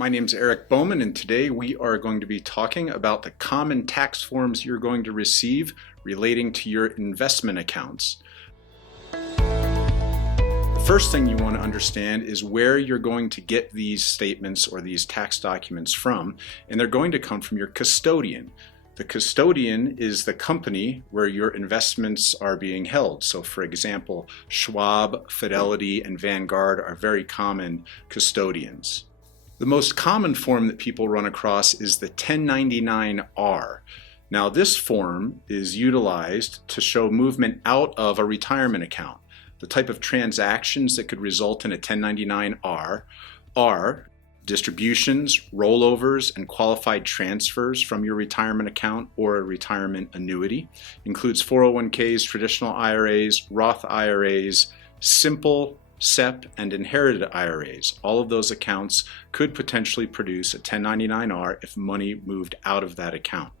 My name is Eric Bowman, and today we are going to be talking about the common tax forms you're going to receive relating to your investment accounts. The first thing you want to understand is where you're going to get these statements or these tax documents from, and they're going to come from your custodian. The custodian is the company where your investments are being held. So for example, Schwab, Fidelity, and Vanguard are very common custodians. The most common form that people run across is the 1099-R. Now this form is utilized to show movement out of a retirement account. The type of transactions that could result in a 1099-R are distributions, rollovers, and qualified transfers from your retirement account or a retirement annuity. Includes 401ks, traditional IRAs, Roth IRAs, simple SEP, and inherited IRAs. All of those accounts could potentially produce a 1099-R if money moved out of that account.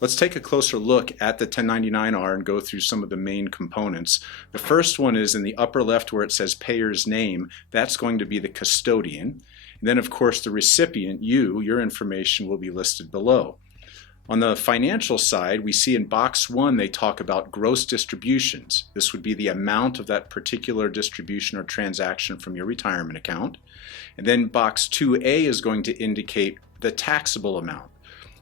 Let's take a closer look at the 1099-R and go through some of the main components. The first one is in the upper left where it says payer's name. That's going to be the custodian. And then of course the recipient, your information will be listed below. On the financial side, we see in box 1 they talk about gross distributions. This would be the amount of that particular distribution or transaction from your retirement account. And then box 2A is going to indicate the taxable amount.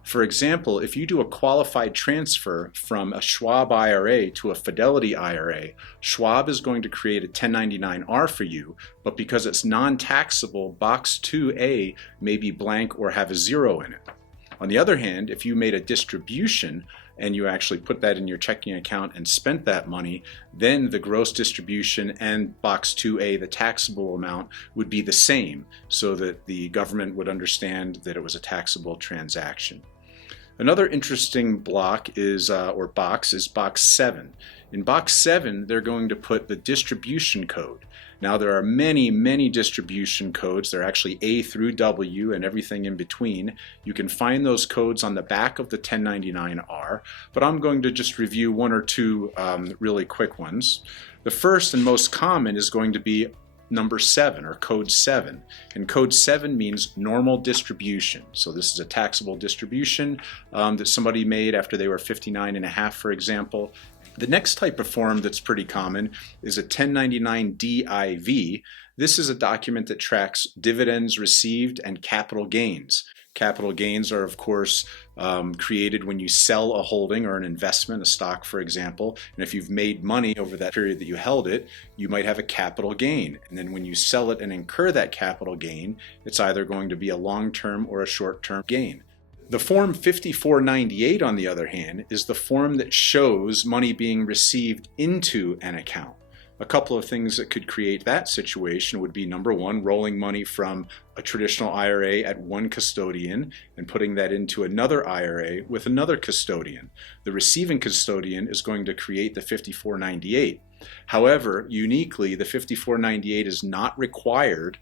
For example, if you do a qualified transfer from a Schwab IRA to a Fidelity IRA, Schwab is going to create a 1099-R for you, but because it's non-taxable, box 2A may be blank or have a 0 in it. On the other hand, if you made a distribution and you actually put that in your checking account and spent that money, then the gross distribution and box 2A, the taxable amount, would be the same so that the government would understand that it was a taxable transaction. Another interesting block is, box is box 7. In box 7, they're going to put the distribution code. Now there are many distribution codes. They're actually A through W and everything in between. You can find those codes on the back of the 1099-R, but I'm going to just review one or two really quick ones. The first and most common is going to be number 7 or code 7, and code 7 means normal distribution. So this is a taxable distribution that somebody made after they were 59 and a half, for example. The next type of form that's pretty common is a 1099-DIV. This is a document that tracks dividends received and capital gains. Capital gains are, of course, created when you sell a holding or an investment, a stock, for example. And if you've made money over that period that you held it, you might have a capital gain. And then when you sell it and incur that capital gain, it's either going to be a long-term or a short-term gain. The Form 5498, on the other hand, is the form that shows money being received into an account. A couple of things that could create that situation would be, number 1, rolling money from a traditional IRA at one custodian and putting that into another IRA with another custodian. The receiving custodian is going to create the 5498. However, uniquely, the 5498 is not required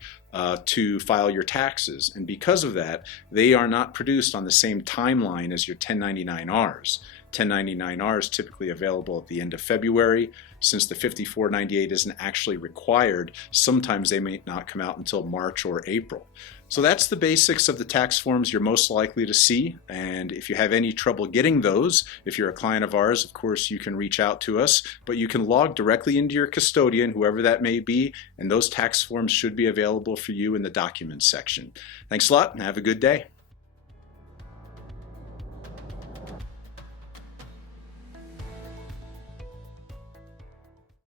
to file your taxes, and because of that, they are not produced on the same timeline as your 1099-Rs. 1099-R is typically available at the end of February. Since the 5498 isn't actually required, sometimes they may not come out until March or April. So that's the basics of the tax forms you're most likely to see, and if you have any trouble getting those, if you're a client of ours, of course you can reach out to us, but you can log directly into your custodian, whoever that may be, and those tax forms should be available for you in the documents section. Thanks a lot and have a good day.